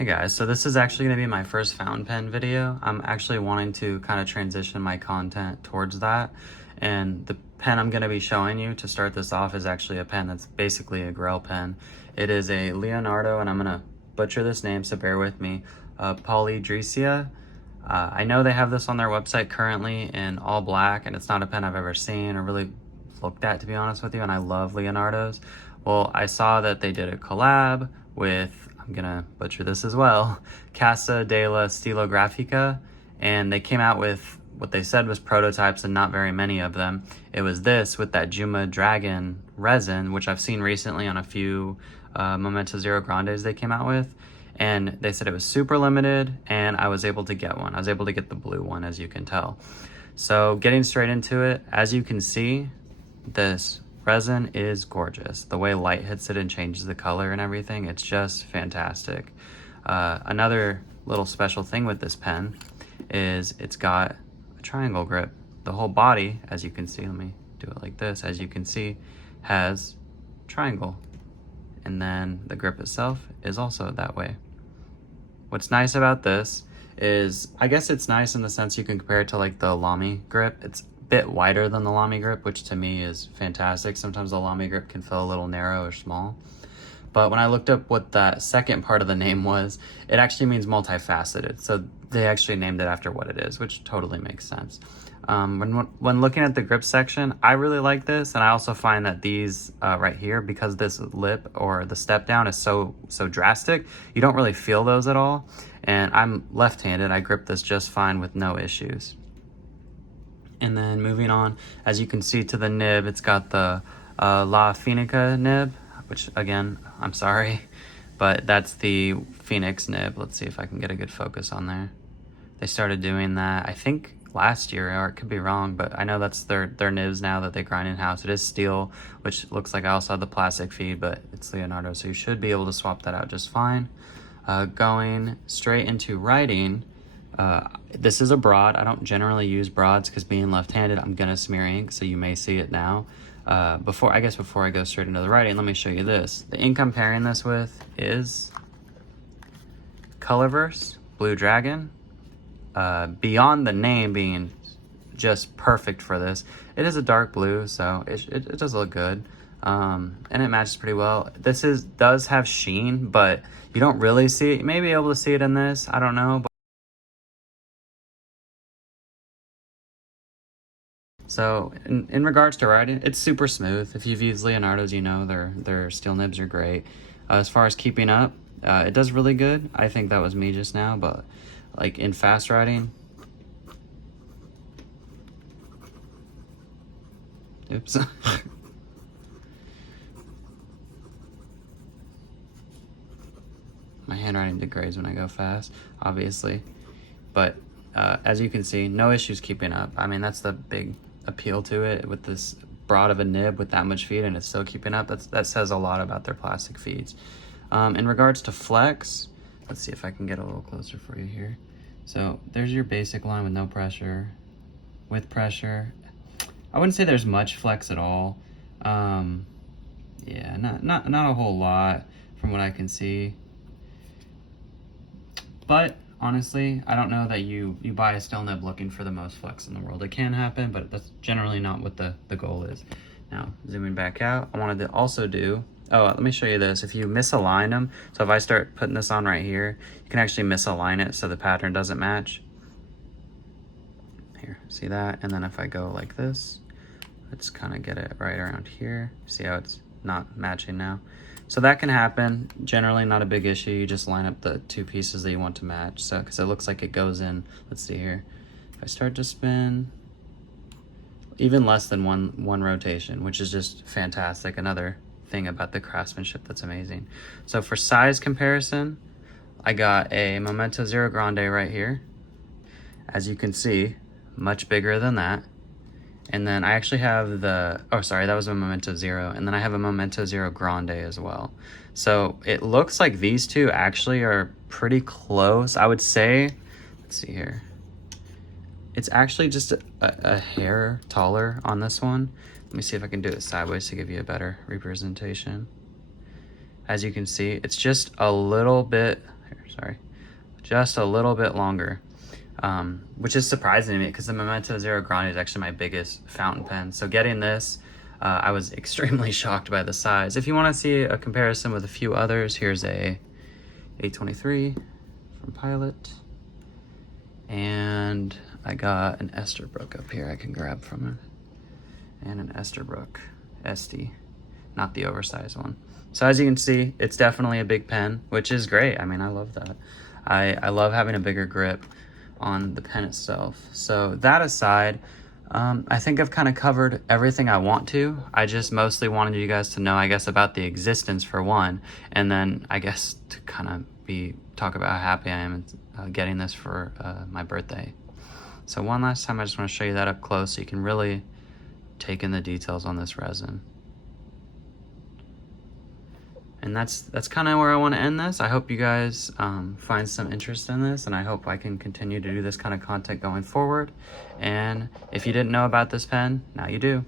Hey guys, so this is actually going to be my first fountain pen video. I'm actually wanting to kind of transition my content towards that, and the pen I'm going to be showing you to start this off is actually a pen that's basically a Grail pen. It is a Leonardo, and I'm going to butcher this name, so bear with me, Poliedrica. I know they have this on their website currently in all black, and it's not a pen I've ever seen or really looked at, to be honest with you, and I love Leonardo's. Well, I saw that they did a collab with, I'm gonna butcher this as well, Casa della Stilografica, and they came out with what they said was prototypes and not very many of them. It was this with that Juma Dragon resin, which I've seen recently on a few Momento Zero Grandes they came out with, and they said it was super limited, and I was able to get one. I was able to get the blue one, as you can tell. So getting straight into it, as you can see, this resin is gorgeous. The way light hits it and changes the color and everything, it's just fantastic. Another little special thing with this pen is it's got a triangle grip. The whole body, as you can see, let me do it like this, as you can see, has triangle. And then the grip itself is also that way. What's nice about this is, I guess it's nice in the sense you can compare it to like the Lamy grip. It's bit wider than the Lamy grip, which to me is fantastic. Sometimes the Lamy grip can feel a little narrow or small. But when I looked up what that second part of the name was, it actually means multifaceted. So they actually named it after what it is, which totally makes sense. When looking at the grip section, I really like this, and I also find that these right here, because this lip or the step down is so drastic, you don't really feel those at all. And I'm left-handed, I grip this just fine with no issues. And then moving on, as you can see to the nib, it's got the La Finica nib, which again, I'm sorry, but that's the Phoenix nib. Let's see if I can get a good focus on there. They started doing that, I think, last year, or it could be wrong, but I know that's their nibs now that they grind in-house. It is steel, which looks like I also have the plastic feed, but it's Leonardo, so you should be able to swap that out just fine. Going straight into writing, this is a broad. I don't generally use broads because being left-handed, I'm gonna smear ink, so you may see it now. Before I go straight into the writing, let me show you this. The ink I'm pairing this with is Colorverse Blue Dragon. Beyond the name being just perfect for this, it is a dark blue, so it does look good. And it matches pretty well. This does have sheen, but you don't really see it. You may be able to see it in this, I don't know. So in regards to writing, it's super smooth. If you've used Leonardo's, you know their steel nibs are great. As far as keeping up, it does really good. I think that was me just now, but like in fast writing, oops. My handwriting degrades when I go fast, obviously, but as you can see, no issues keeping up. I mean, that's the big appeal to it, with this broad of a nib with that much feed and it's still keeping up. That says a lot about their plastic feeds. In regards to flex, let's see if I can get a little closer for you here. So there's your basic line with no pressure. With pressure, I wouldn't say there's much flex at all. Yeah, not a whole lot from what I can see. But honestly, I don't know that you buy a steel nib looking for the most flex in the world. It can happen, but that's generally not what the goal is. Now, zooming back out, I wanted to also do, let me show you this. If you misalign them, so if I start putting this on right here, you can actually misalign it so the pattern doesn't match. Here, see that? And then if I go like this, let's kind of get it right around here. See how it's not matching now? So that can happen. Generally not a big issue. You just line up the two pieces that you want to match. So, because it looks like it goes in, let's see here. If I start to spin, even less than one rotation, which is just fantastic. Another thing about the craftsmanship that's amazing. So for size comparison, I got a Momento Zero Grande right here. As you can see, much bigger than that. And then I actually have the, oh sorry, that was a Momento Zero. And then I have a Momento Zero Grande as well. So it looks like these two actually are pretty close. I would say, let's see here. It's actually just a hair taller on this one. Let me see if I can do it sideways to give you a better representation. As you can see, it's just a little bit, sorry, just a little bit longer, which is surprising to me because the Memento Zero Grande is actually my biggest fountain pen. So getting this, I was extremely shocked by the size. If you want to see a comparison with a few others, here's a A23 from Pilot, and I got an Esterbrook up here I can grab from it, and an Esterbrook SD, not the oversized one. So as you can see, it's definitely a big pen, which is great. I mean, I love that. I love having a bigger grip on the pen itself. So that aside, I think I've kind of covered everything I want to. I just mostly wanted you guys to know, I guess, about the existence for one, and then I guess to kind of talk about how happy I am getting this for my birthday. So one last time, I just want to show you that up close so you can really take in the details on this resin. And that's kind of where I want to end this. I hope you guys find some interest in this, and I hope I can continue to do this kind of content going forward. And if you didn't know about this pen, now you do.